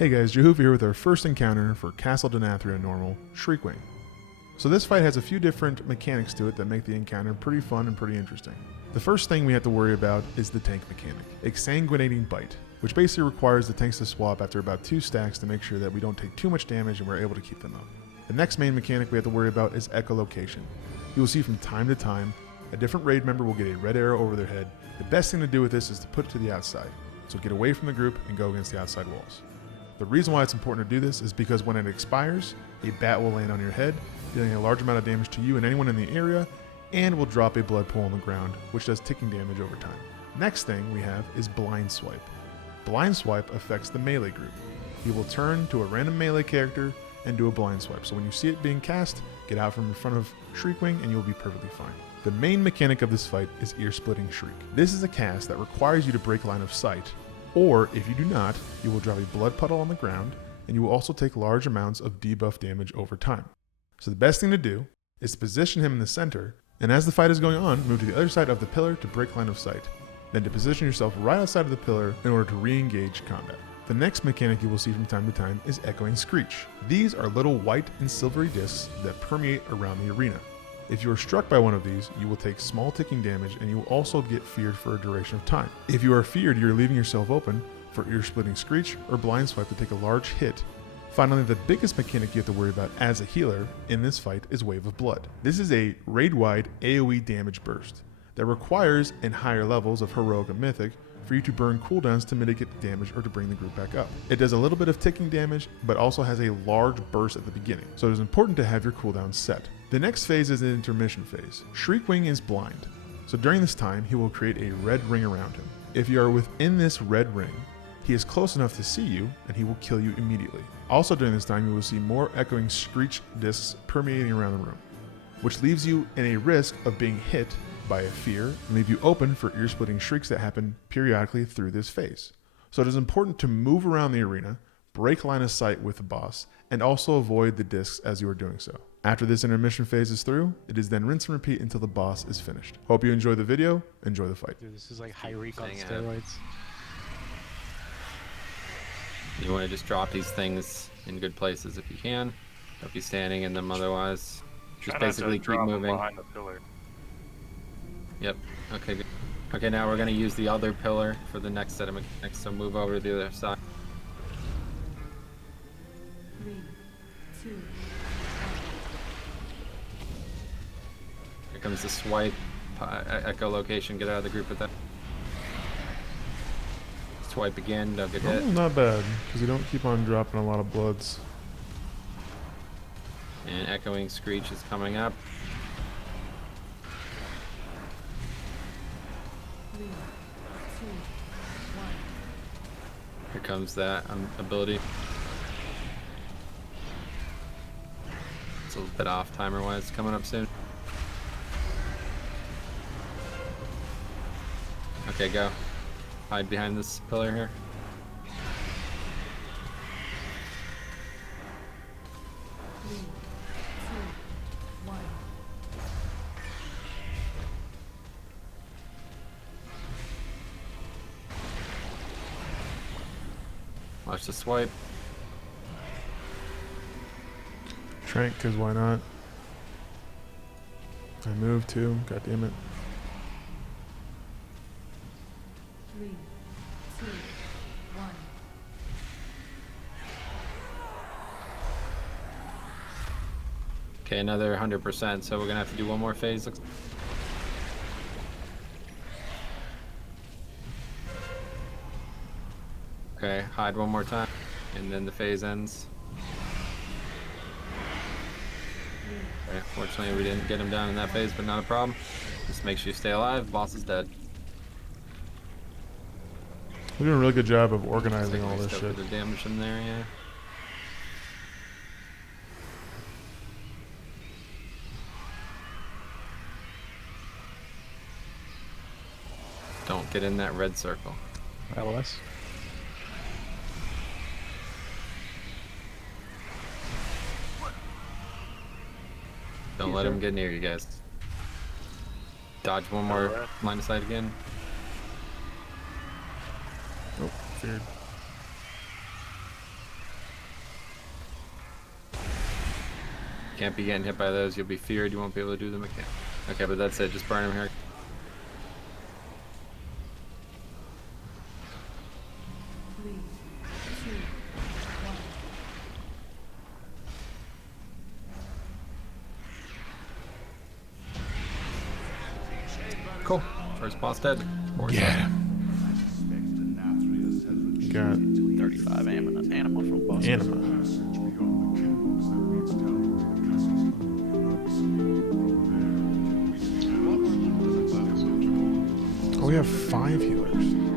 Hey guys, Jehoova here with our first encounter for Castle Nathria normal, Shriekwing. So this fight has a few different mechanics to it that make the encounter pretty fun and pretty interesting. The first thing we have to worry about is the tank mechanic, Exsanguinating Bite, which basically requires the tanks to swap after about 2 stacks to make sure that we don't take too much damage and we're able to keep them up. The next main mechanic we have to worry about is echolocation. You will see from time to time, a different raid member will get a red arrow over their head. The best thing to do with this is to put it to the outside, so get away from the group and go against the outside walls. The reason why it's important to do this is because when it expires, a bat will land on your head, dealing a large amount of damage to you and anyone in the area, and will drop a blood pool on the ground, which does ticking damage over time. Next thing we have is Blind Swipe. Blind Swipe affects the melee group. You will turn to a random melee character and do a blind swipe, so when you see it being cast, get out from in front of Shriekwing and you'll be perfectly fine. The main mechanic of this fight is Splitting Shriek. This is a cast that requires you to break line of sight, or if you do not, you will drop a blood puddle on the ground, and you will also take large amounts of debuff damage over time. So the best thing to do is to position him in the center, and as the fight is going on, move to the other side of the pillar to break line of sight, then to position yourself right outside of the pillar in order to re-engage combat. The next mechanic you will see from time to time is Echoing Screech. These are little white and silvery discs that permeate around the arena. If you are struck by one of these, you will take small ticking damage and you will also get feared for a duration of time. If you are feared, you're leaving yourself open for Splitting Screech or Blind Swipe to take a large hit. Finally, the biggest mechanic you have to worry about as a healer in this fight is Wave of Blood. This is a raid-wide AoE damage burst that requires, in higher levels of Heroic and Mythic, for you to burn cooldowns to mitigate the damage or to bring the group back up. It does a little bit of ticking damage, but also has a large burst at the beginning, so it is important to have your cooldowns set. The next phase is the Intermission Phase. Shriekwing is blind, so during this time he will create a red ring around him. If you are within this red ring, he is close enough to see you and he will kill you immediately. Also during this time you will see more Echoing Screech discs permeating around the room, which leaves you in a risk of being hit by a fear and leave you open for ear-splitting shrieks that happen periodically through this phase. So it is important to move around the arena, break line of sight with the boss, and also avoid the discs as you are doing so. After this intermission phase is through, it is then rinse and repeat until the boss is finished. Hope you enjoy the video, enjoy the fight. Dude, this is like high reek on steroids. You want to just drop these things in good places if you can. Don't be standing in them otherwise. Just basically keep moving. Behind the pillar. Yep. Okay, good. Okay, now we're going to use the other pillar for the next set of mechanics, so move over to the other side. 3, 2, 1. Here comes the swipe, echolocation, get out of the group with that. Swipe again, no good hit. Not bad, because you don't keep on dropping a lot of bloods. And Echoing Screech is coming up. 3, 2, 1. Here comes that ability. It's a little bit off timer-wise, coming up soon. Okay, go. Hide behind this pillar here. Three, two, one. Watch the swipe. Trank, because why not? I moved too, god damn it. 3, 2, 1. Okay, another 100%, so we're gonna have to do one more phase. Okay, hide one more time, and then the phase ends. Okay, fortunately we didn't get him down in that phase, but not a problem. Just make sure you stay alive, boss is dead. We're doing a really good job of organizing all this shit. shit. The damage in there, yeah. Don't get in that red circle. LS. Don't let him get near you guys. Dodge one more line of sight again. Oh, feared. can't be getting hit by those. You'll be feared. You won't be able to do the mechanic. Okay, but that's it. Just burn him here. Three, two, one. Cool. First boss dead. Yeah. Got 35 anima from boss. anima. Oh, we have 5 healers.